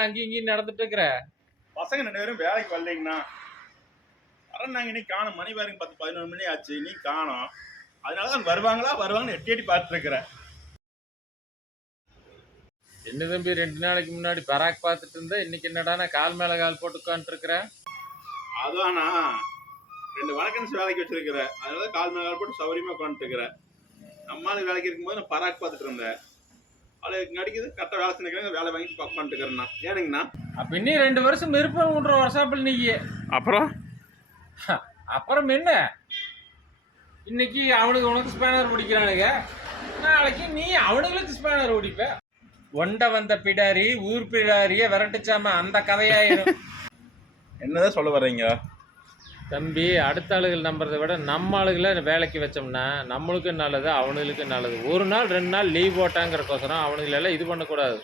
என்ன அங்கேயும் இங்கேயும் நடந்துட்டு இருக்கிற? பசங்க 2 பேரும் வேலைக்கு வரலைங்கண்ணா. வரேன்னாங்க, இன்னைக்கு காணும். மணி பாருங்க 10, 11 மணி ஆச்சு, நீ காணோம். அதனாலதான் வருவாங்கன்னு எட்டி எட்டி பார்த்துட்டு இருக்கிறேன். என்ன தம்பி 2 நாளைக்கு முன்னாடி பராக் பார்த்துட்டு இருந்த, இன்னைக்கு என்னடானா கால் மேல கால் போட்டு உட்காந்துட்டு இருக்கிற? அதானா 2 வழக்கன்ஸ் வேலைக்கு வச்சிருக்கிறேன். அதனால கால் மேல கால் போட்டு சௌரியமா உட்காந்துட்டு இருக்கிறேன். நம்மளால வேலைக்கு இருக்கும்போது நான் பராக் பார்த்துட்டு இருந்தேன். அது நடிக்குது கரெக்டாக வேலை செஞ்சுக்கிறாங்க, வேலை வாங்கிட்டு உட்காந்துட்டு இருக்கிறேண்ணா. ஏனுங்கண்ணா? அப்ப இன்னும் 2 வருஷம் இருப்பேன் 3 வருஷாப்பில் நீ. அப்புறம் என்ன, இன்னைக்கு அவனுக்கு உனக்கு ஸ்பேனர் முடிக்கிறானுங்க, நாளைக்கு நீ அவனுங்களுக்கு ஸ்பேனர் முடிப்ப. ஒண்ட வந்த பிடாரி ஊர் பிடாரிய விரட்டுச்சாம அந்த கதையாயிடும். என்னதான் சொல்ல வர்றீங்க தம்பி? அடுத்த ஆளுகள் நம்புறதை விட நம்ம ஆளுகளை வேலைக்கு வச்சோம்னா நம்மளுக்கும் நல்லது, அவனுங்களுக்கும் நல்லது. 1 நாள் 2 நாள் லீவ் போட்டாங்கிறக்கோசரம் அவனுங்களெல்லாம் இது பண்ணக்கூடாது.